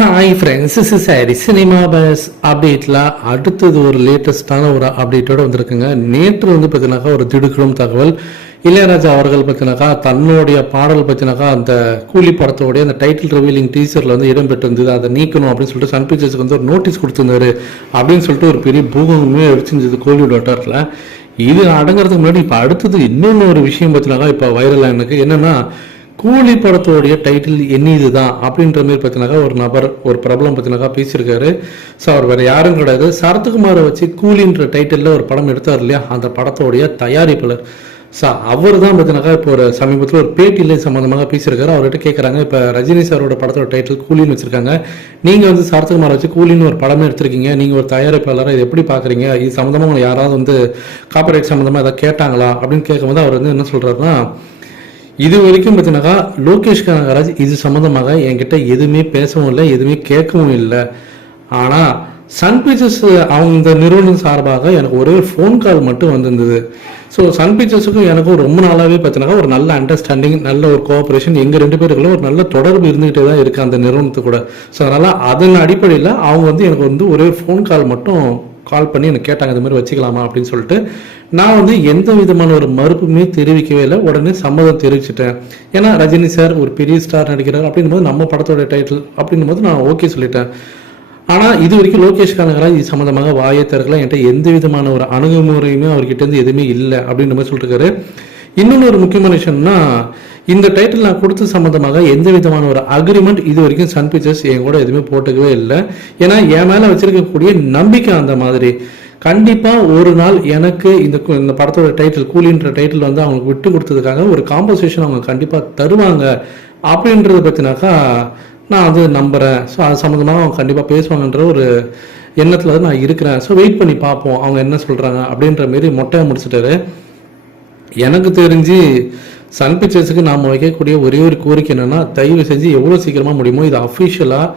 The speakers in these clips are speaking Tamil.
Hi friends is sorry cinema buzz அப்டேட்டில் அடுத்தது ஒரு லேட்டஸ்ட்டான ஒரு அப்டேட்டோட வந்திருக்குங்க. நேற்று வந்து பார்த்தீங்கன்னாக்கா ஒரு திடுக்கிடும் தகவல். இளையராஜா அவர்கள் பார்த்தீங்கன்னாக்கா தன்னுடைய பாடல் பார்த்தீங்கன்னாக்கா அந்த கூலி படத்தோடைய அந்த டைட்டில் ரிவீலிங் டீச்சரில் வந்து இடம்பெற்றிருந்தது. அதை நீக்கணும் அப்படின்னு சொல்லிட்டு சன் பிக்சர்ஸ்க்கு வந்து ஒரு நோட்டீஸ் கொடுத்துருந்தாரு அப்படின்னு சொல்லிட்டு ஒரு பெரிய பூகமே அடிச்சிருந்தது கோலிவுட் வட்டாரத்தில் இது அடங்குறதுக்கு முன்னாடி இப்போ அடுத்தது இன்னொன்று ஒரு விஷயம் பார்த்தீங்கன்னாக்கா இப்போ வைரலாக எனக்கு என்னன்னா கூலி படத்தோடைய டைட்டில் என்ன இதுதான் அப்படின்ற மாதிரி பார்த்தீங்கன்னாக்கா ஒரு நபர் ஒரு பிரபலம் பார்த்தீங்கன்னாக்கா பேசியிருக்காரு. ஸோ அவர் வேறு யாரும் கிடையாது. சரத்குமாரை வச்சு கூலின்ற டைட்டிலில் ஒரு படம் எடுத்தார் இல்லையா? அந்த படத்தோடைய தயாரிப்பாளர். ஸோ அவர் தான் பார்த்தீங்கன்னாக்கா இப்போ ஒரு சமீபத்தில் ஒரு பேட்டியில் சம்மந்தமாக பேசியிருக்காரு. அவர்கிட்ட கேட்குறாங்க இப்போ ரஜினி சாரோட படத்தோட டைட்டில் கூலின்னு வச்சுருக்காங்க. நீங்கள் வந்து சரத்குமாரை வச்சு கூலின்னு ஒரு படமே எடுத்திருக்கீங்க. நீங்கள் ஒரு தயாரிப்பாளராக இது எப்படி பார்க்குறீங்க இது சம்மந்தமாக உங்களை யாராவது வந்து காப்பரேட் சம்மந்தமாக ஏதாவது கேட்டாங்களா? அப்படின்னு கேட்கும்போது அவர் வந்து என்ன சொல்கிறாருன்னா இது வரைக்கும் பார்த்தீங்கன்னாக்கா லோகேஷ் கனகராஜ் இது சம்மந்தமாக என்கிட்ட எதுவுமே பேசவும் இல்லை எதுவுமே கேட்கவும் இல்லை. ஆனால் சன் பிக்சர்ஸ் அவங்க இந்த நிறுவனம் சார்பாக எனக்கு ஒரே ஃபோன் கால் மட்டும் வந்திருந்தது. ஸோ சன் பிக்சர்ஸுக்கும் எனக்கும் ரொம்ப நாளாகவே பார்த்தீங்கன்னா ஒரு நல்ல அண்டர்ஸ்டாண்டிங் நல்ல ஒரு கோஆப்ரேஷன் எங்கள் ரெண்டு பேருக்குள்ள ஒரு நல்ல தொடர்பு இருந்துகிட்டே தான் இருக்குது அந்த நிறுவனத்து கூட. ஸோ அதனால் அதன் அடிப்படையில் அவங்க வந்து எனக்கு வந்து ஒரே ஃபோன் கால் மட்டும் கால் பண்ணி எனக்கு கேட்டாங்க இந்த மாதிரி வச்சுக்கலாமா? அப்படின்னு சொல்லிட்டு நான் வந்து எந்த விதமான ஒரு மறுப்புமே தெரிவிக்கவே இல்லை. உடனே சம்மதம் தெரிவிச்சிட்டேன். ஏன்னா ரஜினி சார் ஒரு பெரிய ஸ்டார் நடிக்கிறார் அப்படின்னும் போது நம்ம படத்தோட டைட்டில் அப்படின்னும் போது நான் ஓகே சொல்லிட்டேன். ஆனால் இது வரைக்கும் லோகேஷ் கனகராஜ் இது சம்மந்தமாக வாயை திறக்கல. என்கிட்ட எந்த விதமான ஒரு அணுகுமுறையுமே அவர்கிட்ட இருந்து எதுவுமே இல்லை அப்படின்ற மாதிரி சொல்லிருக்காரு இன்னொன்று ஒரு முக்கியமான விஷயம்னா இந்த டைட்டில் நான் கொடுத்த சம்மந்தமாக எந்த விதமான ஒரு அக்ரிமெண்ட் இது வரைக்கும் சன் பிக்சர்ஸ் என் கூட எதுவுமே போட்டுக்கவே இல்லை. ஏன்னா என் மேலே வச்சிருக்கக்கூடிய நம்பிக்கை அந்த மாதிரி. கண்டிப்பாக ஒரு நாள் எனக்கு இந்த இந்த படத்தோட டைட்டில் கூலின்ற டைட்டில் வந்து அவங்களுக்கு விட்டு கொடுத்ததுக்காக ஒரு காம்பன்சேஷன் அவங்க கண்டிப்பாக தருவாங்க. அப்படின்றத பற்றினாக்கா நான் அது நம்புகிறேன் ஸோ அது சம்மந்தமாக அவங்க கண்டிப்பாக பேசுவாங்கன்ற ஒரு எண்ணத்தில் தான் நான் இருக்கிறேன். ஸோ வெயிட் பண்ணி பார்ப்போம். அவங்க என்ன சொல்கிறாங்க அப்படின்ற மாரி மொட்டையை முடிச்சுட்டாரு. எனக்கு தெரிஞ்சு சன் பிக்சர்ஸுக்கு நாம் வைக்கக்கூடிய ஒரே ஒரு கோரிக்கை என்னென்னா தயவு செஞ்சு எவ்வளோ சீக்கிரமாக முடியுமோ இது அஃபிஷியலாக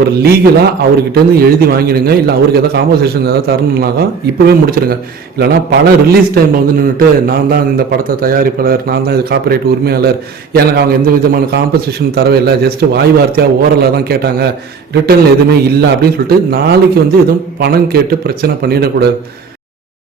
ஒரு லீகலாக அவர்கிட்டருந்து எழுதி வாங்கிடுங்க. இல்லை அவருக்கு ஏதாவது காம்பன்சேஷன் ஏதாவது தரணும்னாக்கா இப்போவே முடிச்சிடுங்க இல்லைனா பல ரிலீஸ் டைமில் வந்து நின்றுட்டு நான் தான் இந்த படத்தை தயாரிப்பாளர் நான் தான் இது காப்பிரைட் உரிமையாளர் எனக்கு அவங்க எந்த விதமான காம்பன்சேஷன் தரவே இல்லை ஜஸ்ட் வாய் வார்த்தையாக ஓரலாக தான் கேட்டாங்க. ரிட்டர்னில் எதுவுமே இல்லை அப்படின்னு சொல்லிட்டு நாளைக்கு வந்து எதுவும் பணம் கேட்டு பிரச்சனை பண்ணிடக்கூடாது.